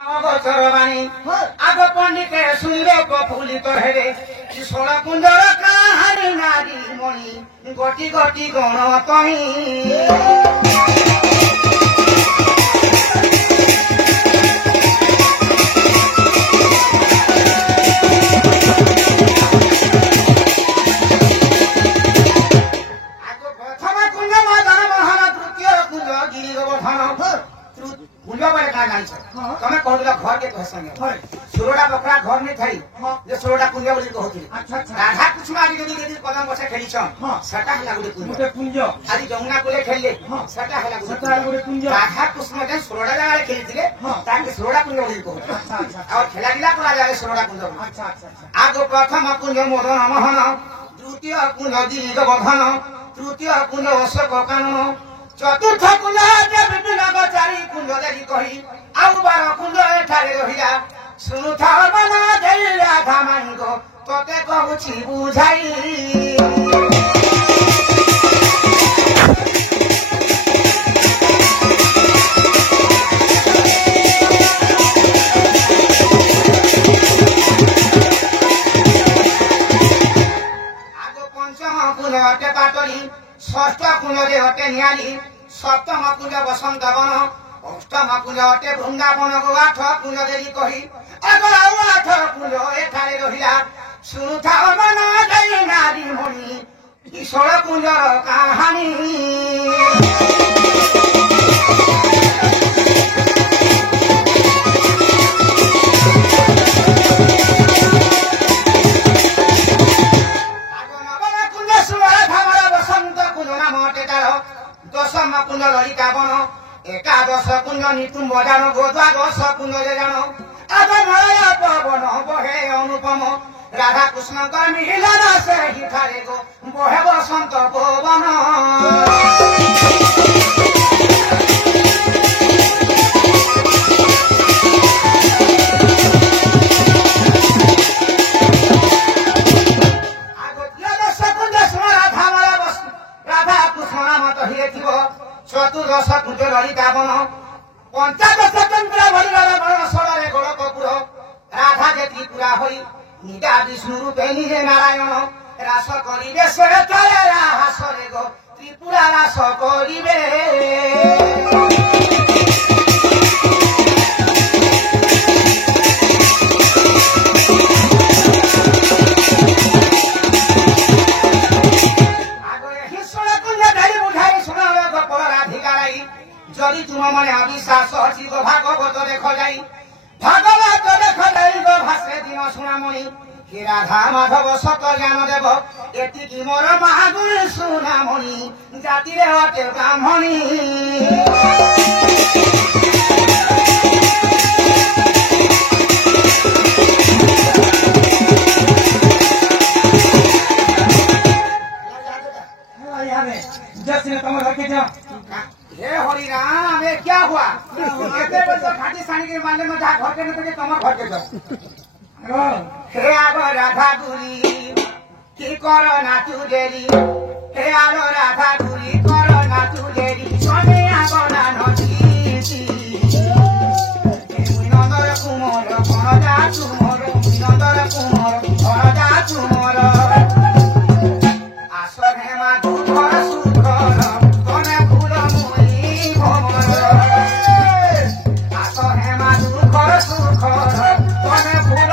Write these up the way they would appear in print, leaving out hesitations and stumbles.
চরবাণী আগ পণ্ডিতে শুনলে প্রফুল্লিত হেরে সোনা কুঞ্জর কাহানি নারী মণি গটি গটি গণতনী প্রথম কুঞ্জ মদন মোহন তৃতীয় কুঞ্জ গিরি গোবর্ধন कुंज बारे का जान तमे कहला घर के कह संगे सुरोड़ा बकरा घर में थई जे सुरोड़ा कुंज बोली कहथि अच्छा अच्छा राधा कुछ मारी जदी जदी कदम बसे खेली छ सटा हला गुडे कुंज खाली जमुना कोले खेलले सटा हला गुडे कुंज राधा कृष्ण जे सुरोड़ा जाले खेली थिले ताके सुरोड़ा कुंज बोली कहथि अच्छा अच्छा और खेला गिला कोला जाले सुरोड़ा कुंज अच्छा अच्छा आगो प्रथम कुंज मदन मोहन द्वितीय कुंज गिरी गोवर्धन तृतीय कुंज अशोक कानन चतुर्थ कुंज विपिन चारि कुंज देखि कही आउ बार कुंज एठारे रहिला सुनुथ मन देई राधा माइगो तोते कहूछि बुझाई आगो पंचम कुंज अटे पाटली षष्ठ कुंज अटे नियाली सप्तम कुंज बसंत वन अष्टम कुंज अटे वृंदावन गो आठ कुंज देरी कही एगो आठ कुंज एठारे रहिला सुनुथा मन देई नारी मणि ईश्वर कुंजर कहानी दशम कुंज ललिता बन एकादश कुंज नितुंब जान द्वादश कुंज जान अब मलय पवन बहे अनुपम राधा कृष्ण मिलन से हिठारे गो बहे बसंत पवन चतुर्दश कुंज ललिता बन पंचादश चंद्र भरिलार बण सड़े गोल कपूर राधा जे त्रिपुरा होई निजा विष्णु रूपे निजे नारायण रास करिबे से चले रास रे गो त्रिपुरा रास करिबे जदि तुम मने अविश्वास अछि गो भागवत देख जाई भागवत देख जाई गो भाषे दिन सुनामणि हे राधा माधव सत ज्ञान देव एति कि मोर महागुण सुनामणि जाति रे अटे ब्राह्मणी जैसे तुम रखे जाओ हे हरि राम ये क्या हुआ एते बस खाटी सानी के माने में जा घर के न तो कमर घर के जाओ हे आगो राधा गुरी की करो ना तू देरी हे आगो राधा गुरी करो ना तू देरी सोने आगो ना नदी नंदर कुमार भरदा तुमर नंदर कुमार भरदा तुमर आसो हे मा दुधर सुधर तने फूल आसो हे मा दुधर सुधर तने फूल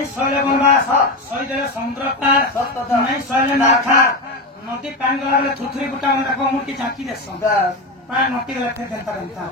नहीं सैले बनवास सही देले समुद्र पार नहीं सैले ना खा नदी पानी गला थुथुरी गुटा में देखो मुर्की झांकी देस प्राय नटी गला थे देंता